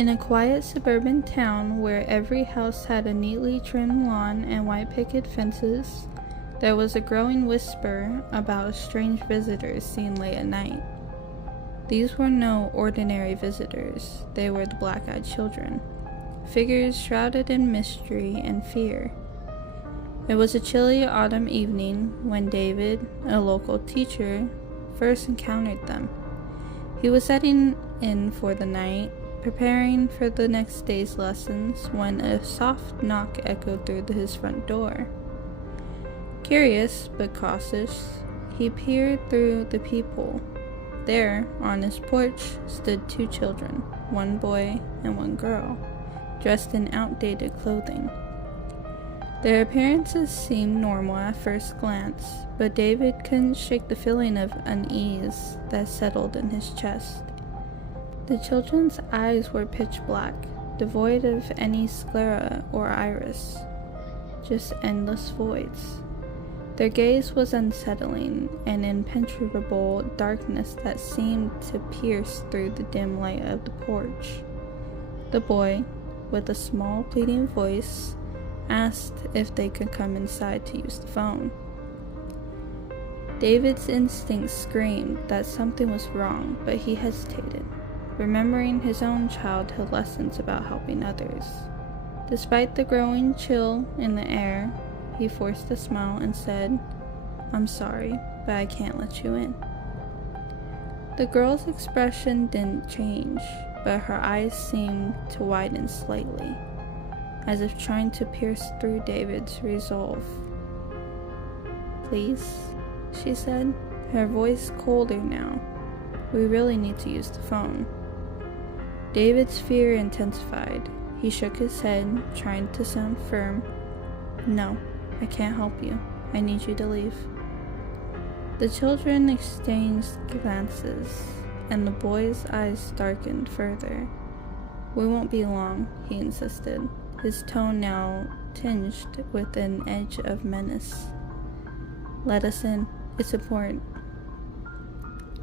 In a quiet suburban town where every house had a neatly trimmed lawn and white picket fences, there was a growing whisper about strange visitors seen late at night. These were no ordinary visitors, they were the black-eyed children, figures shrouded in mystery and fear. It was a chilly autumn evening when David, a local teacher, first encountered them. He was setting in for the night, preparing for the next day's lessons, when a soft knock echoed through his front door. Curious but cautious, he peered through the peephole. There, on his porch, stood two children, one boy and one girl, dressed in outdated clothing. Their appearances seemed normal at first glance, but David couldn't shake the feeling of unease that settled in his chest. The children's eyes were pitch black, devoid of any sclera or iris, just endless voids. Their gaze was unsettling, an impenetrable darkness that seemed to pierce through the dim light of the porch. The boy, with a small pleading voice, asked if they could come inside to use the phone. David's instincts screamed that something was wrong, but he hesitated, remembering his own childhood lessons about helping others. Despite the growing chill in the air, he forced a smile and said, "I'm sorry, but I can't let you in." The girl's expression didn't change, but her eyes seemed to widen slightly, as if trying to pierce through David's resolve. "Please," she said, her voice colder now. "We really need to use the phone." David's fear intensified. He shook his head, trying to sound firm. "No, I can't help you. I need you to leave." The children exchanged glances, and the boy's eyes darkened further. "We won't be long," he insisted, his tone now tinged with an edge of menace. "Let us in. It's important."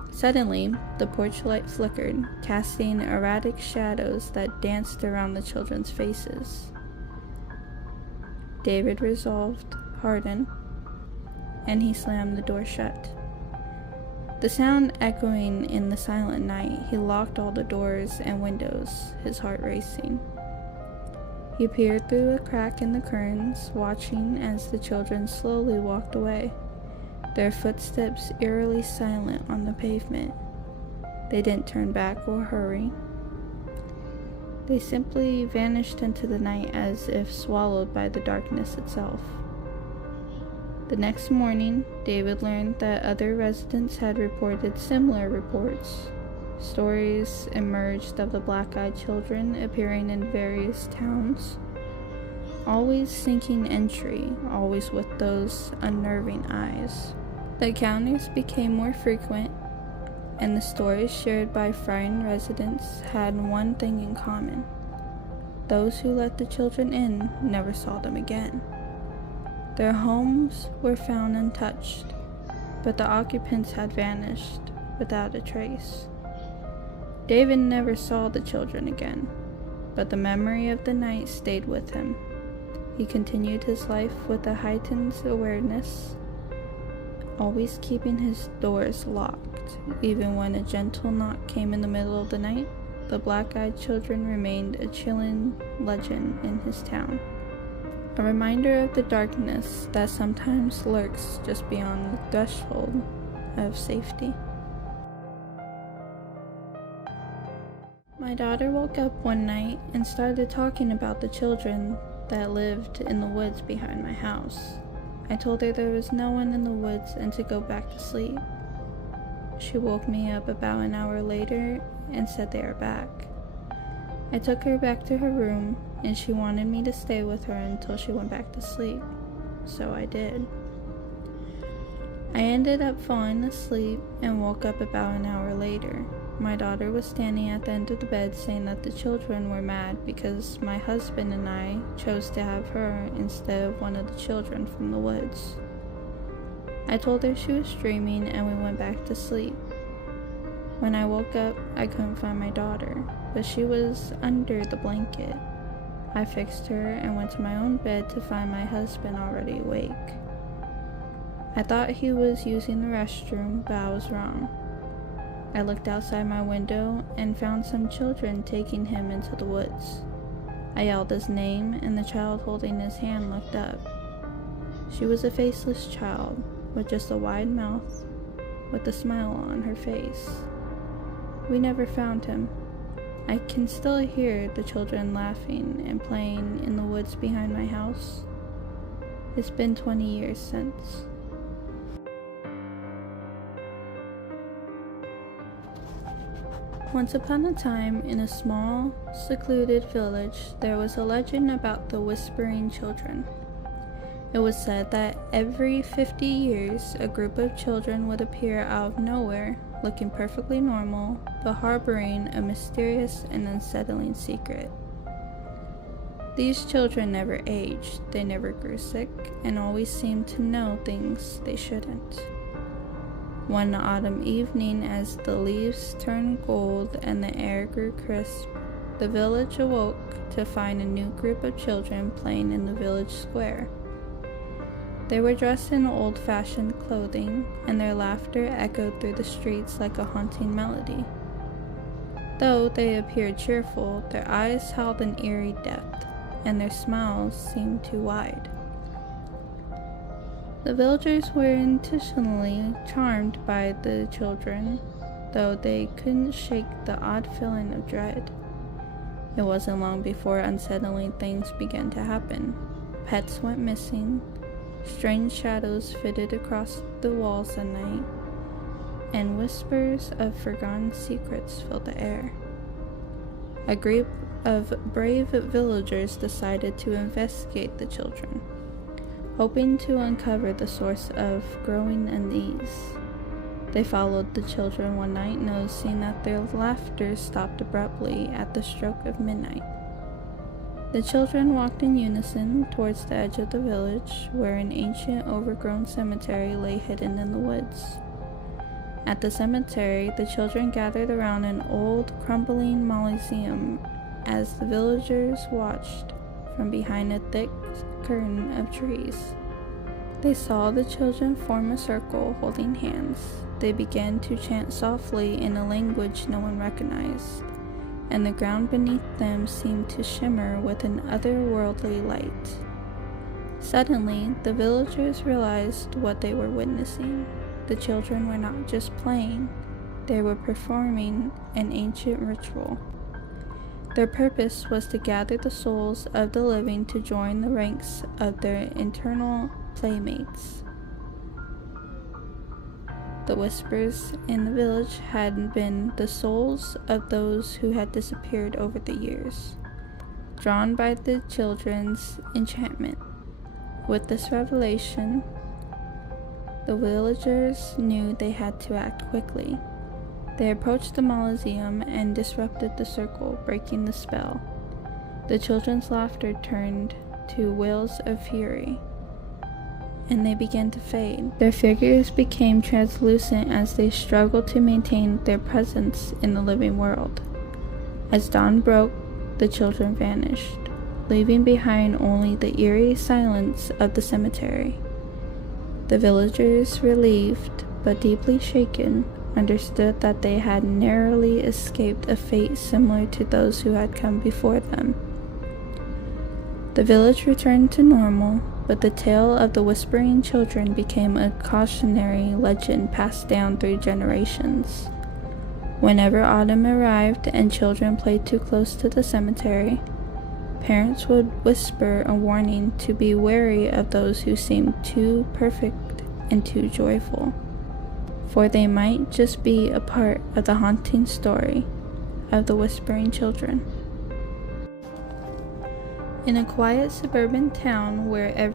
Suddenly, the porch light flickered, casting erratic shadows that danced around the children's faces. David resolved, "Pardon," and he slammed the door shut. The sound echoing in the silent night, he locked all the doors and windows, his heart racing. He peered through a crack in the curtains, watching as the children slowly walked away, their footsteps eerily silent on the pavement. They didn't turn back or hurry. They simply vanished into the night as if swallowed by the darkness itself. The next morning, David learned that other residents had reported similar reports. Stories emerged of the black-eyed children appearing in various towns, always seeking entry, always with those unnerving eyes. The encounters became more frequent, and the stories shared by frightened residents had one thing in common. Those who let the children in never saw them again. Their homes were found untouched, but the occupants had vanished without a trace. David never saw the children again, but the memory of the night stayed with him. He continued his life with a heightened awareness, always keeping his doors locked. Even when a gentle knock came in the middle of the night, the black-eyed children remained a chilling legend in his town, a reminder of the darkness that sometimes lurks just beyond the threshold of safety. My daughter woke up one night and started talking about the children that lived in the woods behind my house. I told her there was no one in the woods and to go back to sleep. She woke me up about an hour later and said they are back. I took her back to her room, and she wanted me to stay with her until she went back to sleep, so I did. I ended up falling asleep and woke up about an hour later. My daughter was standing at the end of the bed saying that the children were mad because my husband and I chose to have her instead of one of the children from the woods. I told her she was dreaming and we went back to sleep. When I woke up, I couldn't find my daughter, but she was under the blanket. I fixed her and went to my own bed to find my husband already awake. I thought he was using the restroom, but I was wrong. I looked outside my window and found some children taking him into the woods. I yelled his name, and the child holding his hand looked up. She was a faceless child, with just a wide mouth, with a smile on her face. We never found him. I can still hear the children laughing and playing in the woods behind my house. It's been 20 years since. Once upon a time, in a small, secluded village, there was a legend about the whispering children. It was said that every 50 years, a group of children would appear out of nowhere, looking perfectly normal, but harboring a mysterious and unsettling secret. These children never aged, they never grew sick, and always seemed to know things they shouldn't. One autumn evening, as the leaves turned gold and the air grew crisp, the village awoke to find a new group of children playing in the village square. They were dressed in old-fashioned clothing, and their laughter echoed through the streets like a haunting melody. Though they appeared cheerful, their eyes held an eerie depth, and their smiles seemed too wide. The villagers were intentionally charmed by the children, though they couldn't shake the odd feeling of dread. It wasn't long before unsettling things began to happen. Pets went missing, strange shadows flitted across the walls at night, and whispers of forgotten secrets filled the air. A group of brave villagers decided to investigate the children, hoping to uncover the source of growing unease. They followed the children one night, noticing that their laughter stopped abruptly at the stroke of midnight. The children walked in unison towards the edge of the village, where an ancient, overgrown cemetery lay hidden in the woods. At the cemetery, the children gathered around an old, crumbling mausoleum as the villagers watched from behind a thick curtain of trees. They saw the children form a circle, holding hands. They began to chant softly in a language no one recognized, and the ground beneath them seemed to shimmer with an otherworldly light. Suddenly, the villagers realized what they were witnessing. The children were not just playing, they were performing an ancient ritual. Their purpose was to gather the souls of the living to join the ranks of their eternal playmates. The whispers in the village had been the souls of those who had disappeared over the years, drawn by the children's enchantment. With this revelation, the villagers knew they had to act quickly. They approached the mausoleum and disrupted the circle, breaking the spell. The children's laughter turned to wails of fury, and they began to fade. Their figures became translucent as they struggled to maintain their presence in the living world. As dawn broke, the children vanished, leaving behind only the eerie silence of the cemetery. The villagers, relieved but deeply shaken, understood that they had narrowly escaped a fate similar to those who had come before them. The village returned to normal, but the tale of the whispering children became a cautionary legend passed down through generations. Whenever autumn arrived and children played too close to the cemetery, parents would whisper a warning to be wary of those who seemed too perfect and too joyful, for they might just be a part of the haunting story of the whispering children. In a quiet suburban town where